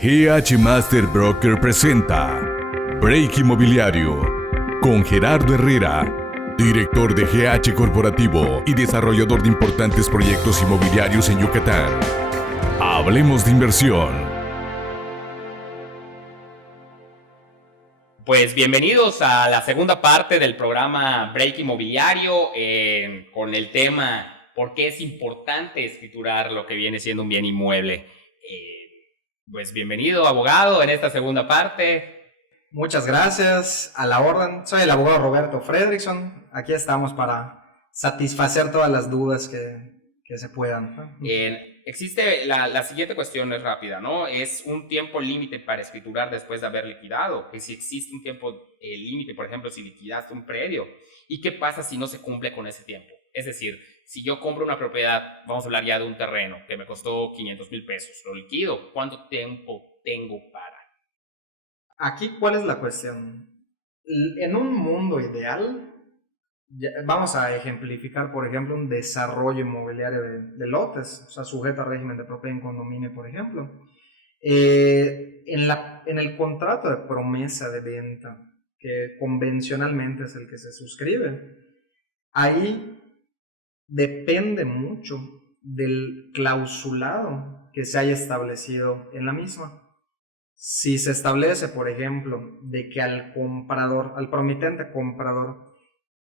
GH Master Broker presenta Break Inmobiliario con Gerardo Herrera, director de GH Corporativo y desarrollador de importantes proyectos inmobiliarios en Yucatán. Hablemos de inversión. Pues bienvenidos a la segunda parte del programa Break Inmobiliario con el tema ¿por qué es importante escriturar lo que viene siendo un bien inmueble? Pues bienvenido, abogado, en esta segunda parte. Muchas gracias, a la orden. Soy el abogado Roberto Fredrickson. Aquí estamos para satisfacer todas las dudas que se puedan, ¿no? Existe la siguiente cuestión, es rápida, ¿no? Es un tiempo límite para escriturar después de haber liquidado. Que si existe un tiempo límite, por ejemplo, si liquidaste un predio, ¿y qué pasa si no se cumple con ese tiempo? Es decir, si yo compro una propiedad, vamos a hablar ya de un terreno que me costó 500,000 pesos, lo liquido, ¿cuánto tiempo tengo para? Aquí, ¿cuál es la cuestión? En un mundo ideal, vamos a ejemplificar, por ejemplo, un desarrollo inmobiliario de lotes, o sea, sujeto a régimen de propiedad en condominio, por ejemplo. En el contrato de promesa de venta, que convencionalmente es el que se suscribe, ahí depende mucho del clausulado que se haya establecido en la misma. Si se establece, por ejemplo, de que al comprador, al promitente comprador,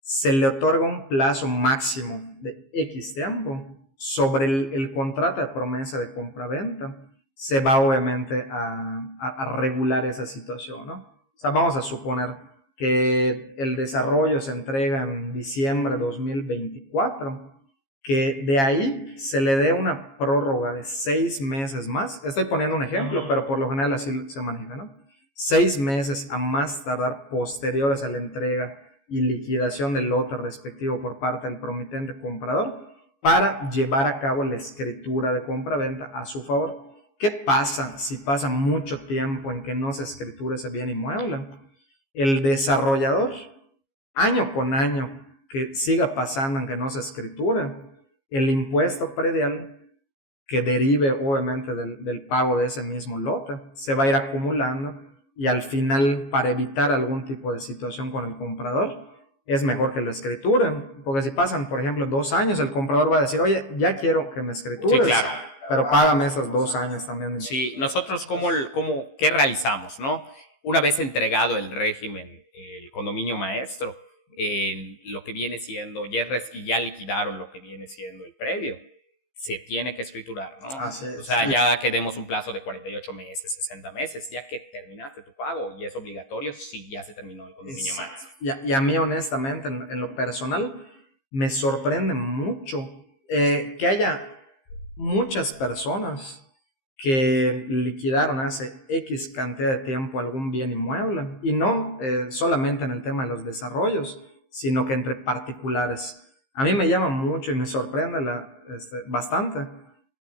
se le otorga un plazo máximo de X tiempo sobre el contrato de promesa de compra-venta, se va obviamente a regular esa situación, ¿no? O sea, vamos a suponer que el desarrollo se entrega en diciembre de 2024, que de ahí se le dé una prórroga de 6 meses más. Estoy poniendo un ejemplo, pero por lo general así se maneja, ¿no? 6 meses a más tardar posteriores a la entrega y liquidación del lote respectivo por parte del promitente comprador para llevar a cabo la escritura de compra-venta a su favor. ¿Qué pasa si pasa mucho tiempo en que no se escritura ese bien inmueble? El desarrollador, año con año, que siga pasando en que no se escritura, el impuesto predial que derive obviamente del pago de ese mismo lote se va a ir acumulando, y al final, para evitar algún tipo de situación con el comprador, es mejor que lo escrituren, porque si pasan, por ejemplo, 2 años, el comprador va a decir, oye, ya quiero que me escritures, Sí, claro, pero págame esos 2 años también. Sí, nosotros ¿qué realizamos, no? Una vez entregado el régimen, el condominio maestro, lo que viene siendo, y ya liquidaron lo que viene siendo el predio, se tiene que escriturar, ¿no? Así es. O sea, ya que demos un plazo de 48 meses, 60 meses, ya que terminaste tu pago, y es obligatorio si ya se terminó el condominio maestro. Y a mí, honestamente, en lo personal, me sorprende mucho que haya muchas personas que liquidaron hace X cantidad de tiempo algún bien inmueble, y no solamente en el tema de los desarrollos, sino que entre particulares. A mí me llama mucho y me sorprende bastante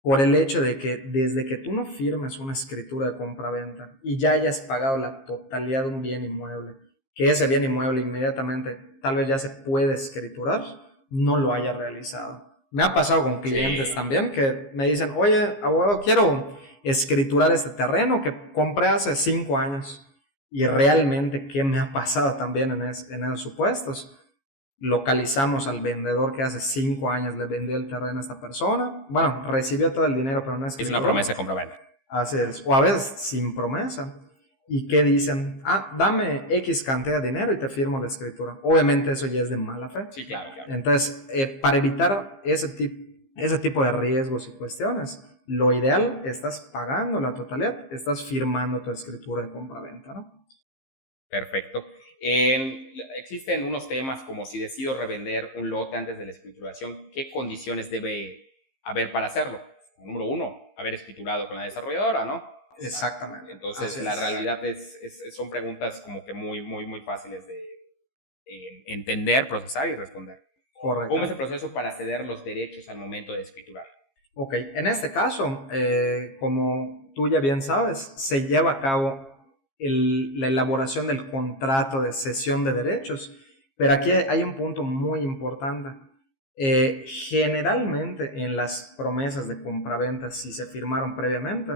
por el hecho de que desde que tú no firmes una escritura de compra-venta y ya hayas pagado la totalidad de un bien inmueble, que ese bien inmueble inmediatamente tal vez ya se puede escriturar, no lo haya realizado. Me ha pasado con clientes también que me dicen, oye, abogado, quiero escriturar este terreno que compré hace 5 años. Y realmente, ¿qué me ha pasado también en esos supuestos? Localizamos al vendedor que hace 5 años le vendió el terreno a esta persona. Bueno, recibió todo el dinero, pero no escrituró. Es una promesa de compra-venta. Así es. O a veces sin promesa. ¿Y qué dicen? Dame X cantidad de dinero y te firmo la escritura. Obviamente eso ya es de mala fe. Sí, claro. Entonces, para evitar ese tipo de riesgos y cuestiones, lo ideal, estás pagando la totalidad, estás firmando tu escritura de compra-venta, ¿no? Perfecto. Existen unos temas como si decido revender un lote antes de la escrituración, ¿qué condiciones debe haber para hacerlo? Número 1, haber escriturado con la desarrolladora, ¿no? Exactamente. Entonces, la realidad son preguntas como que muy, muy, muy fáciles de entender, procesar y responder. Correcto. ¿Cómo es el proceso para ceder los derechos al momento de escriturar? Ok, en este caso, como tú ya bien sabes, se lleva a cabo la elaboración del contrato de cesión de derechos, pero aquí hay un punto muy importante. Generalmente en las promesas de compraventa, si se firmaron previamente,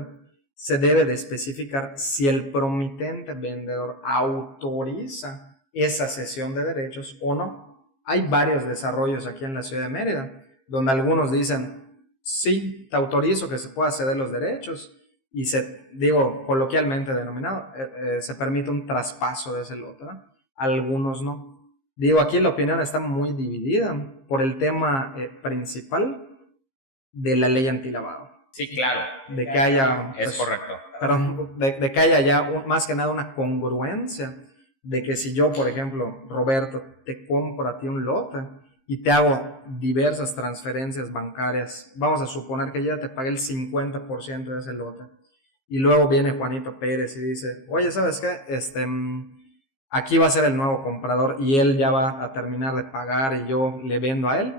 se debe de especificar si el promitente vendedor autoriza esa cesión de derechos o no. Hay varios desarrollos aquí en la ciudad de Mérida, donde algunos dicen, sí, te autorizo que se pueda ceder los derechos, y digo, coloquialmente denominado, se permite un traspaso de ese lote, ¿no? Algunos no. Digo, aquí la opinión está muy dividida por el tema principal de la ley antilavado. Sí, claro. De que haya... Es correcto. Perdón, de que haya ya más que nada una congruencia de que si yo, por ejemplo, Roberto, te compro a ti un lote y te hago diversas transferencias bancarias, vamos a suponer que ya te pagué el 50% de ese lote, y luego viene Juanito Pérez y dice, oye, ¿sabes qué? Aquí va a ser el nuevo comprador y él ya va a terminar de pagar y yo le vendo a él,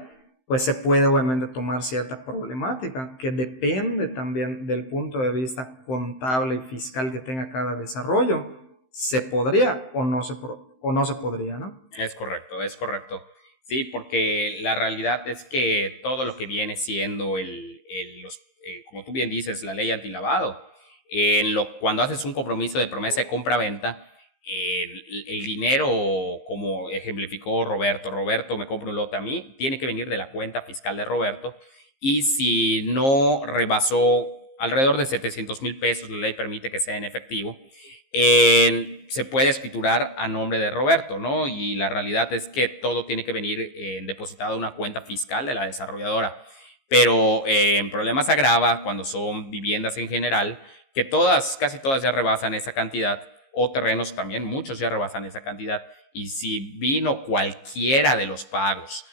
pues se puede obviamente tomar cierta problemática que depende también del punto de vista contable y fiscal que tenga cada desarrollo. ¿Se podría o no se podría, no? Es correcto, es correcto. Sí, porque la realidad es que todo lo que viene siendo como tú bien dices, la ley antilavado, cuando haces un compromiso de promesa de compra-venta, el dinero, como ejemplificó Roberto me compra un lote a mí, tiene que venir de la cuenta fiscal de Roberto, y si no rebasó alrededor de 700,000 pesos, la ley permite que sea en efectivo, se puede escriturar a nombre de Roberto, ¿no? Y la realidad es que todo tiene que venir depositado a una cuenta fiscal de la desarrolladora, pero en problemas agrava cuando son viviendas en general, que casi todas ya rebasan esa cantidad, o terrenos también, muchos ya rebasan esa cantidad, y si vino cualquiera de los pagos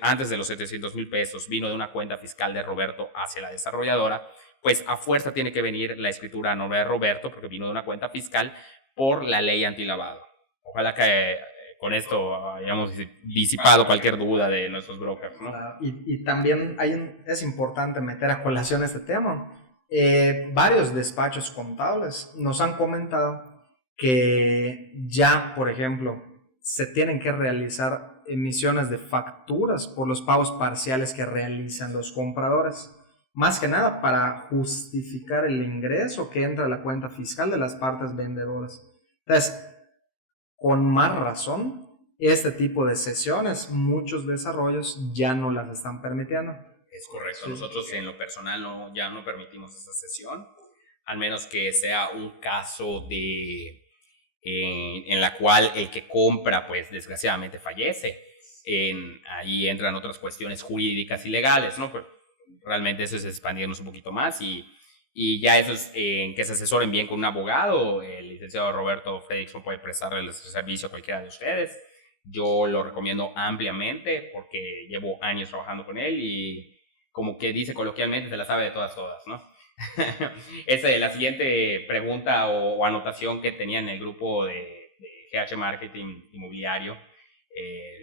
antes de los 700,000 pesos, vino de una cuenta fiscal de Roberto hacia la desarrolladora, pues a fuerza tiene que venir la escritura a nombre de Roberto, porque vino de una cuenta fiscal por la ley antilavado. Ojalá que con esto hayamos disipado cualquier duda de nuestros brokers, ¿no? Y también es importante meter a colación este tema. Varios despachos contables nos han comentado que ya, por ejemplo, se tienen que realizar emisiones de facturas por los pagos parciales que realizan los compradores, más que nada para justificar el ingreso que entra a la cuenta fiscal de las partes vendedoras. Entonces, con más razón, este tipo de sesiones, muchos desarrollos ya no las están permitiendo. Es correcto. Sí. Nosotros en lo personal ya no permitimos esta sesión, al menos que sea un caso en la cual el que compra, pues desgraciadamente fallece. Ahí entran otras cuestiones jurídicas y legales, ¿no? Pues, realmente eso es expandirnos un poquito más y ya eso es que se asesoren bien con un abogado. El licenciado Roberto Fredrickson puede prestarle el servicio a cualquiera de ustedes. Yo lo recomiendo ampliamente porque llevo años trabajando con él y, como que dice coloquialmente, se la sabe de todas, ¿no? Esa es la siguiente pregunta o anotación que tenía en el grupo de GH Marketing Inmobiliario.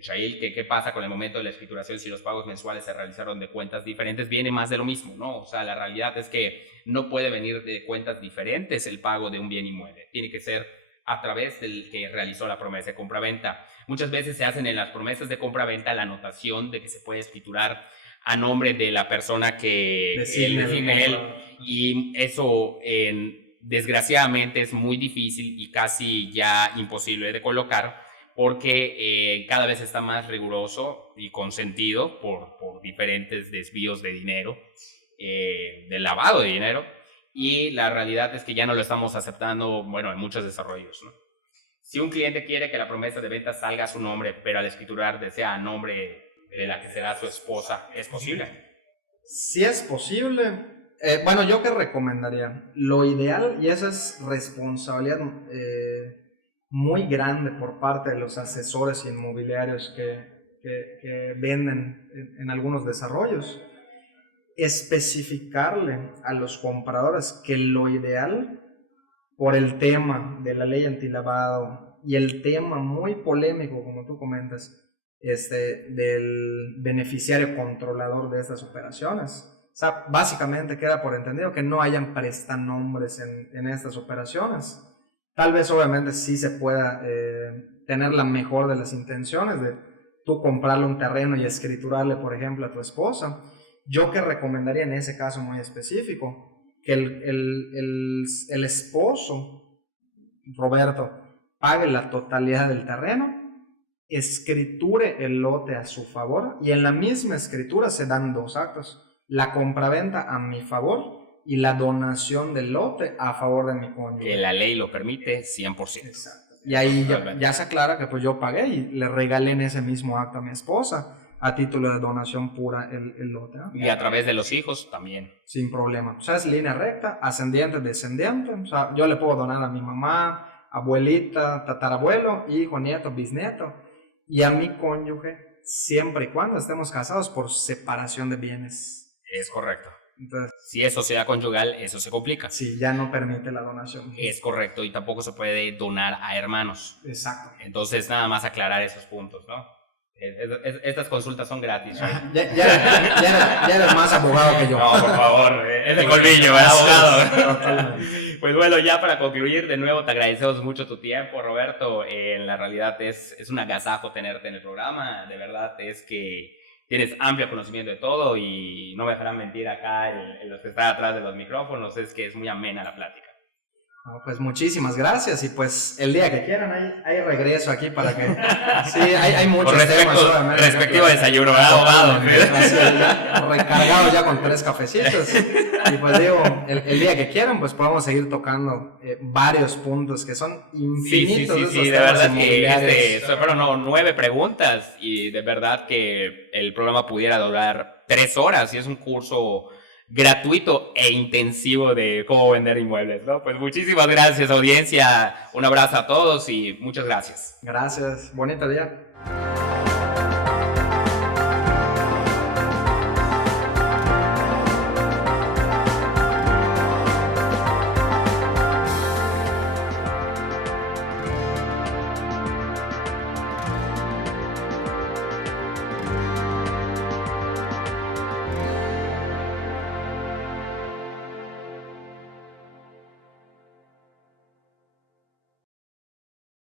Shail, ¿qué pasa con el momento de la escrituración si los pagos mensuales se realizaron de cuentas diferentes? Viene más de lo mismo, ¿no? O sea, la realidad es que no puede venir de cuentas diferentes el pago de un bien inmueble. Tiene que ser a través del que realizó la promesa de compra-venta. Muchas veces se hacen en las promesas de compra-venta la anotación de que se puede escriturar a nombre de la persona que designe él, y eso desgraciadamente es muy difícil y casi ya imposible de colocar, porque cada vez está más riguroso y consentido por diferentes desvíos de dinero, del lavado de dinero, y la realidad es que ya no lo estamos aceptando, bueno, en muchos desarrollos, ¿no? Si un cliente quiere que la promesa de venta salga a su nombre, pero al escriturar desea a nombre de la que será su esposa, ¿es posible? Sí es posible. Bueno, ¿yo qué recomendaría? Lo ideal, y esa es responsabilidad muy grande por parte de los asesores inmobiliarios que venden en algunos desarrollos, especificarle a los compradores que lo ideal, por el tema de la ley antilavado y el tema muy polémico, como tú comentas, del beneficiario controlador de estas operaciones. O sea, básicamente queda por entendido que no hayan prestanombres en estas operaciones. Tal vez obviamente sí se pueda tener la mejor de las intenciones de tú comprarle un terreno y escriturarle, por ejemplo, a tu esposa. Yo que recomendaría en ese caso muy específico, que el esposo, Roberto, pague la totalidad del terreno, escriture el lote a su favor y en la misma escritura se dan 2 actos. La compraventa a mi favor y la donación del lote a favor de mi cónyuge. Que la ley lo permite 100%. Exacto. Y ahí ya se aclara que pues yo pagué y le regalé en ese mismo acto a mi esposa a título de donación pura el lote, ¿no? Y a través de los hijos también. Sin problema. O sea, es línea recta, ascendiente, descendiente. O sea, yo le puedo donar a mi mamá, abuelita, tatarabuelo, hijo, nieto, bisnieto. Y a mi cónyuge, siempre y cuando estemos casados por separación de bienes. Es correcto. Entonces, Si es sociedad conyugal, eso se complica. sí, ya no permite la donación. Es correcto, y tampoco se puede donar a hermanos. Exacto. Entonces, nada más aclarar esos puntos, ¿no? Estas consultas son gratis. Ya eres más abogado que yo. No, por favor, es de colmillo, es abogado. Pues bueno, ya para concluir, de nuevo te agradecemos mucho tu tiempo, Roberto. En la realidad es un agasajo tenerte en el programa. De verdad es que tienes amplio conocimiento de todo y no me dejarán mentir acá los que están atrás de los micrófonos. Es que es muy amena la plática. No, pues muchísimas gracias y pues el día que quieran hay regreso aquí para que... Sí, hay muchos temas. Respectivo desayuno, abogado. Recargado ya con 3 cafecitos. Y pues digo, el día que quieran pues podemos seguir tocando varios puntos que son infinitos. Sí, de verdad que fueron 9 preguntas y de verdad que el programa pudiera durar 3 horas y es un curso gratuito e intensivo de cómo vender inmuebles, ¿no? Pues muchísimas gracias, audiencia. Un abrazo a todos y muchas gracias. Gracias. Bonito día.